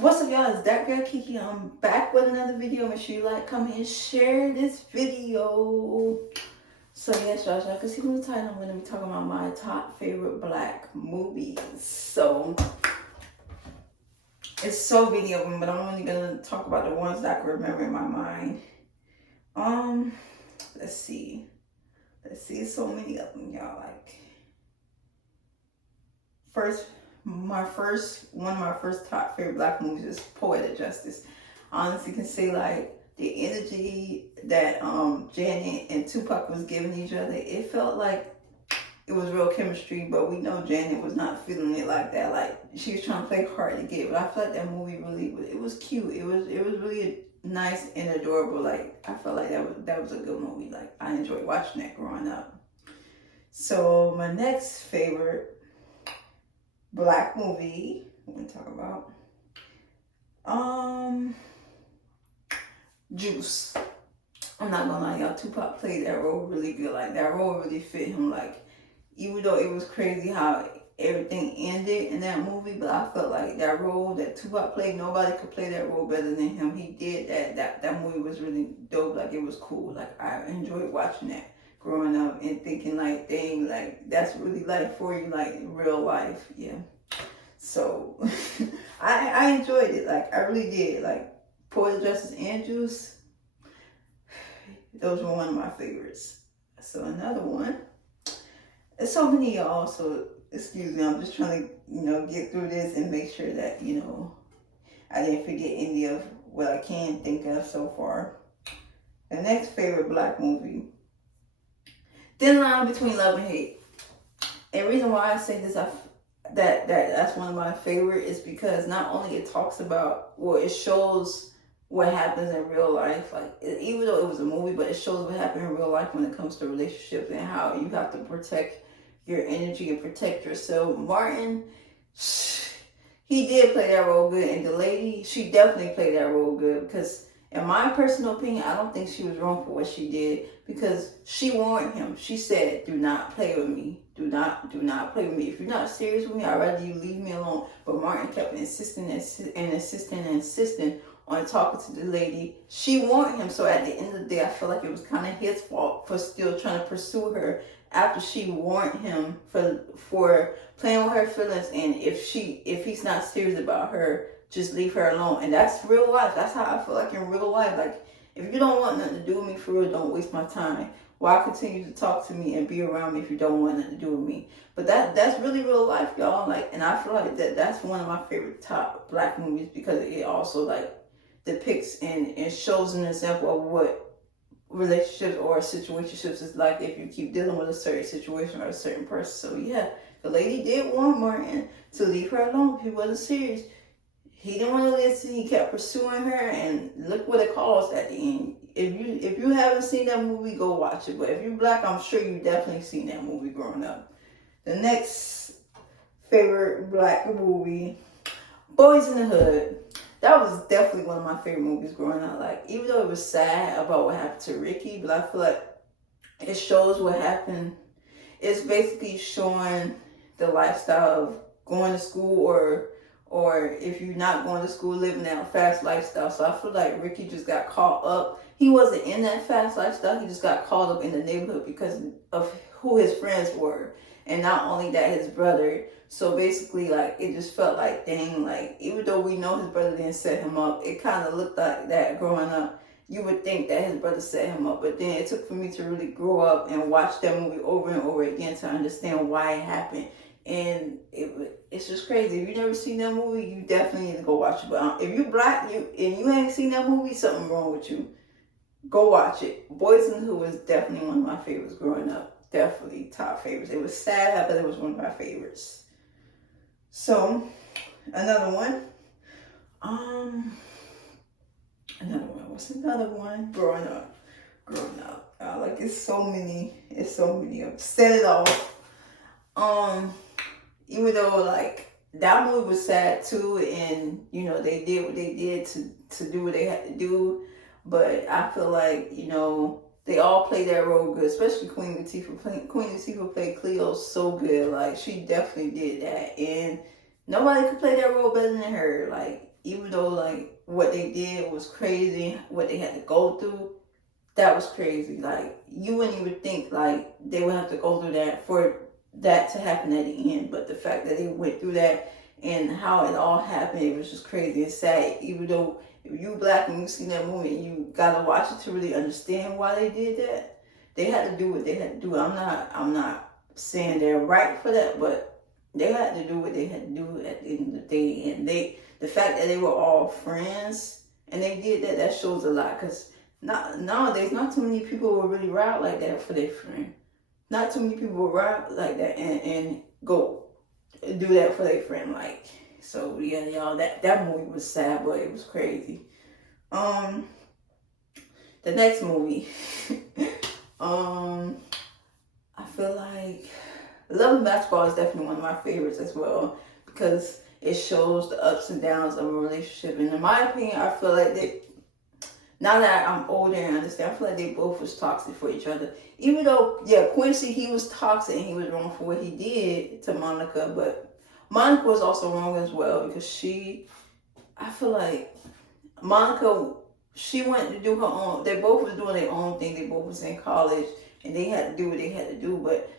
What's up, y'all? It's that girl Kiki. I'm back with another video. Make sure you like, comment, and share this video. So yes, y'all can see from the title, I'm going to be talking about my top favorite black movies. So it's so many of them, but I'm only going to talk about the ones that I can remember in my mind. Let's see. So many of them, y'all. Like one of my first top favorite black movies is Poetic Justice. I honestly can say like the energy that Janet and Tupac was giving each other, it felt like it was real chemistry, but we know Janet was not feeling it like that. Like she was trying to play hard to get, but I felt like that movie really it was cute. It was really nice and adorable. Like I felt like that was a good movie. Like I enjoyed watching that growing up. So my next favorite black movie I'm gonna talk about Juice. I'm not gonna lie, y'all, Tupac played that role really good. Like that role really fit him. Like even though it was crazy how everything ended in that movie, but I felt like that role that Tupac played, nobody could play that role better than him. He did that movie was really dope. Like it was cool. Like I enjoyed watching that growing up and thinking like, dang, like that's really life for you, like real life. Yeah. So I enjoyed it. Like I really did. Like Poetic Justice and Juice, those were one of my favorites. So another one. There's so many, y'all. So excuse me. I'm just trying to get through this and make sure that I didn't forget any of what I can think of so far. The next favorite black movie, Thin Line Between Love and Hate. And the reason why I say this, that's one of my favorite is because not only it talks about, well, it shows what happens in real life. Like even though it was a movie, but it shows what happened in real life when it comes to relationships and how you have to protect your energy and protect yourself. Martin, he did play that role good, and the lady, she definitely played that role good because in my personal opinion, I don't think she was wrong for what she did because she warned him. She said, do not play with me. Do not play with me. If you're not serious with me, I'd rather you leave me alone. But Martin kept insisting on talking to the lady. She warned him. So at the end of the day, I feel like it was kind of his fault for still trying to pursue her after she warned him for playing with her feelings. And if he's not serious about her, just leave her alone. And that's real life. That's how I feel like in real life. Like, if you don't want nothing to do with me, for real, don't waste my time. Why continue to talk to me and be around me if you don't want nothing to do with me? But that's really real life, y'all. Like, and I feel like that's one of my favorite top black movies because it also like depicts and shows an example of what relationships or situationships is like if you keep dealing with a certain situation or a certain person. So yeah, the lady did warn Martin to leave her alone if he wasn't serious. He didn't want to listen. He kept pursuing her, and look what it caused at the end. If you haven't seen that movie, go watch it. But if you're black, I'm sure you definitely seen that movie growing up. The next favorite black movie, Boys in the Hood. That was definitely one of my favorite movies growing up. Like even though it was sad about what happened to Ricky, but I feel like it shows what happened. It's basically showing the lifestyle of going to school or if you're not going to school, living that fast lifestyle. So I feel like Ricky just got caught up. He wasn't in that fast lifestyle. He just got caught up in the neighborhood because of who his friends were. And not only that, his brother. So basically, like, it just felt like, dang, like, even though we know his brother didn't set him up, it kind of looked like that growing up. You would think that his brother set him up. But then it took for me to really grow up and watch that movie over and over again to understand why it happened. And it's just crazy. If you never seen that movie, you definitely need to go watch it. But if you're black and you ain't seen that movie, something wrong with you. Go watch it. Boys in the Hood was definitely one of my favorites growing up. Definitely top favorites. It was sad, but it was one of my favorites. So, another one. What's another one? Growing up. Like it's so many of them. Set it off. Even though like that movie was sad too, and they did what they did to do what they had to do, but I feel like they all played that role good, especially Queen Latifah. Queen Latifah played Cleo so good. Like she definitely did that, and nobody could play that role better than her. Like even though like what they did was crazy, what they had to go through, that was crazy. Like you wouldn't even think like they would have to go through that for that to happen at the end. But the fact that they went through that and how it all happened, it was just crazy and sad. Even though if you black and you see that movie and you gotta watch it to really understand why they did that, they had to do what they had to do. I'm not saying they're right for that, but they had to do what they had to do at the end of the day. And the fact that they were all friends and they did that, that shows a lot. Cause nowadays, not too many people will really ride like that for their friend. Not too many people will ride like that and go do that for their friend. Like, so yeah, y'all, that movie was sad, but it was crazy. The next movie, I feel like Love and Basketball is definitely one of my favorites as well because it shows the ups and downs of a relationship. And in my opinion, I feel like now that I'm older and understand, I feel like they both was toxic for each other. Even though, yeah, Quincy, he was toxic and he was wrong for what he did to Monica, but Monica was also wrong as well because I feel like Monica, she went to do her own, they both was doing their own thing, they both was in college and they had to do what they had to do, but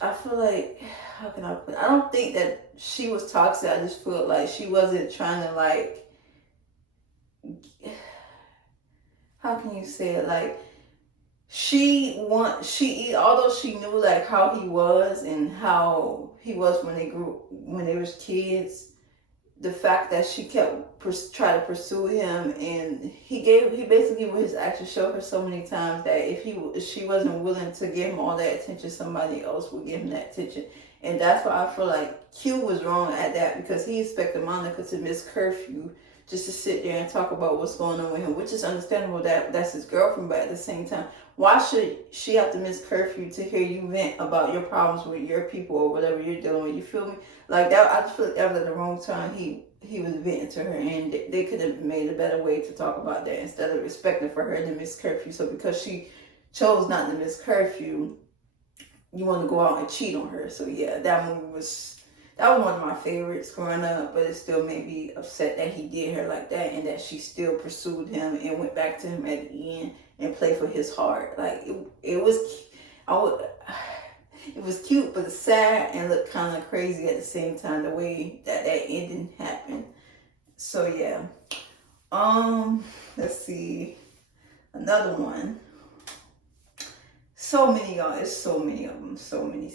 I feel like, how can I put it? I don't think that she was toxic, I just feel like she wasn't trying to like, how can you say it, like although she knew like how he was and how he was when they was kids, the fact that she kept trying to pursue him, and he basically with his actions showed her so many times that if she wasn't willing to give him all that attention, somebody else would give him that attention. And that's why I feel like Q was wrong at that, because he expected Monica to miss curfew just to sit there and talk about what's going on with him, which is understandable that that's his girlfriend, but at the same time, why should she have to miss curfew to hear you vent about your problems with your people or whatever you're dealing with? You feel me? Like that, I just feel like that was at the wrong time. He was venting to her, and they could have made a better way to talk about that instead of expecting for her to miss curfew. So because she chose not to miss curfew, you want to go out and cheat on her. So yeah, that was one of my favorites growing up, but it still made me upset that he did her like that and that she still pursued him and went back to him at the end and played for his heart. Like it was cute, but sad and looked kind of crazy at the same time, the way that ending happened. So yeah. Let's see. Another one. So many, y'all. It's so many of them. So many.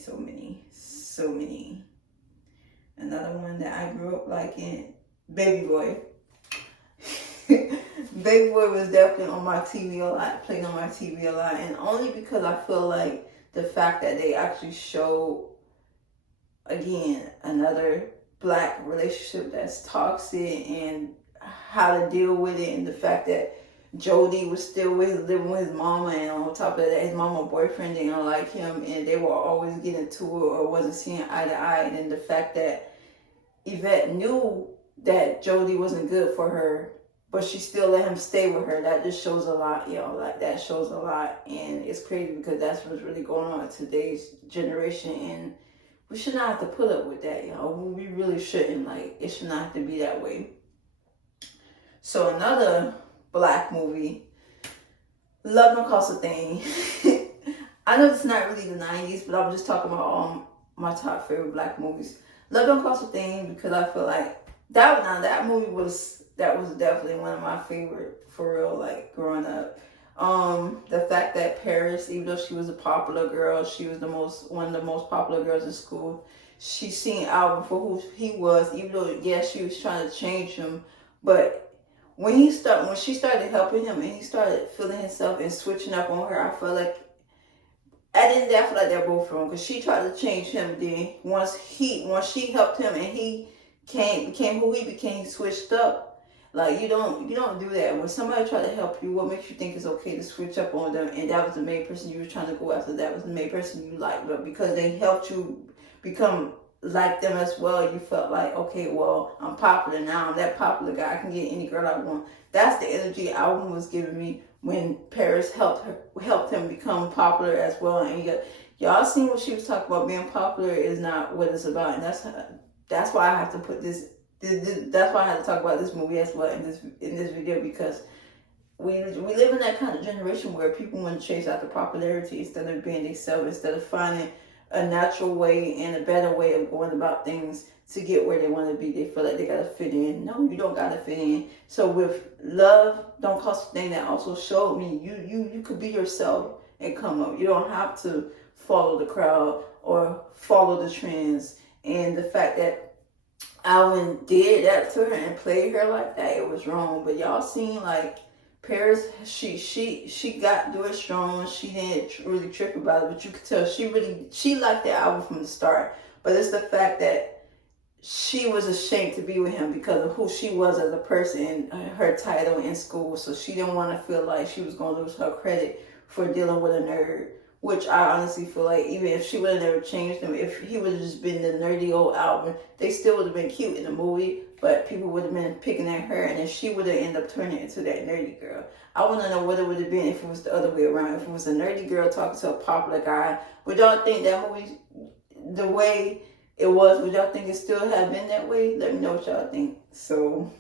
Another one that I grew up liking, Baby Boy. Baby Boy was definitely on my TV a lot, playing on my TV a lot, and only because I feel like the fact that they actually show, again, another black relationship that's toxic and how to deal with it, and the fact that Jody was still living with his mama, and on top of that, his mama boyfriend didn't like him, and they were always getting to it or wasn't seeing eye to eye, and then the fact that Yvette knew that Jody wasn't good for her, but she still let him stay with her. That just shows a lot, like that shows a lot, and it's crazy because that's what's really going on in today's generation, and we should not have to put up with that, We really shouldn't. Like, it should not have to be that way. So another black movie, Love Don't Cost a Thing. I know it's not really the 90s, but I'm just talking about my top favorite black movies. Love Don't Cost a Thing, because I feel like that movie was definitely one of my favorite, for real, like growing up. The fact that Paris, even though she was a popular girl, she was one of the most popular girls in school. She seen Alvin for who he was, even though she was trying to change him, but when she started helping him and he started feeling himself and switching up on her, I felt like at the end of the day, I feel like they're both wrong, because she tried to change him. Then once she helped him and he became who he became, he switched up. Like you don't do that. When somebody try to help you, what makes you think it's okay to switch up on them? And that was the main person you were trying to go after. That was the main person you liked, but because they helped you become like them as well, you felt like, okay, well, I'm popular now. I'm that popular guy. I can get any girl I want. That's the energy Alvin was giving me when Paris helped him become popular as well. And y'all seen what she was talking about. Being popular is not what it's about, and that's why I have to put this That's why I had to talk about this movie as well in this video, because we live in that kind of generation where people want to chase after popularity instead of being themselves, instead of finding a natural way and a better way of going about things to get where they want to be. They feel like they gotta fit in. No, you don't gotta fit in. So with Love Don't Cost a Thing, that also showed me you could be yourself and come up. You don't have to follow the crowd or follow the trends. And the fact that Alvin did that to her and played her like that, it was wrong. But y'all seen like Paris, she got through it strong. She didn't really trip about it, but you could tell she liked the album from the start. But it's the fact that she was ashamed to be with him because of who she was as a person and her title in school. So she didn't want to feel like she was going to lose her credit for dealing with a nerd. Which I honestly feel like even if she would have never changed him, if he would have just been the nerdy old Alvin, they still would have been cute in the movie, but people would have been picking at her, and then she would have ended up turning into that nerdy girl. I want to know what it would have been if it was the other way around. If it was a nerdy girl talking to a popular guy, would y'all think that movie, the way it was, would y'all think it still have been that way? Let me know what y'all think. So,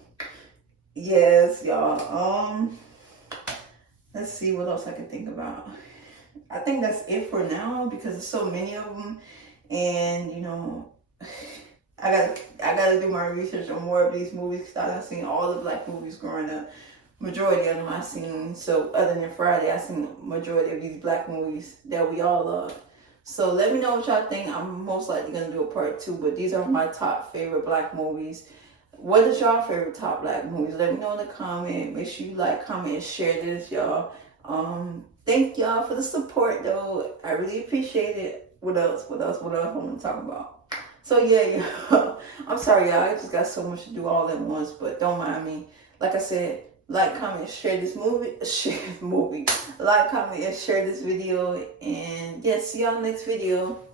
yes, y'all. Let's see what else I can think about. I think that's it for now because there's so many of them, and you know, I gotta do my research on more of these movies because I've seen all the black movies growing up. Majority of them I've seen. So other than Friday, I've seen majority of these black movies that we all love. So let me know what y'all think. I'm most likely gonna do a part 2, but these are my top favorite black movies. What is y'all favorite top black movies? Let me know in the comment. Make sure you like, comment, and share this, y'all. Thank y'all for the support, though. I really appreciate it. What else I want to talk about? So yeah, I'm sorry, y'all. I just got so much to do all at once, but don't mind me. Like I said, like, comment, share this movie. Like, comment, and share this video. And yeah, see y'all next video.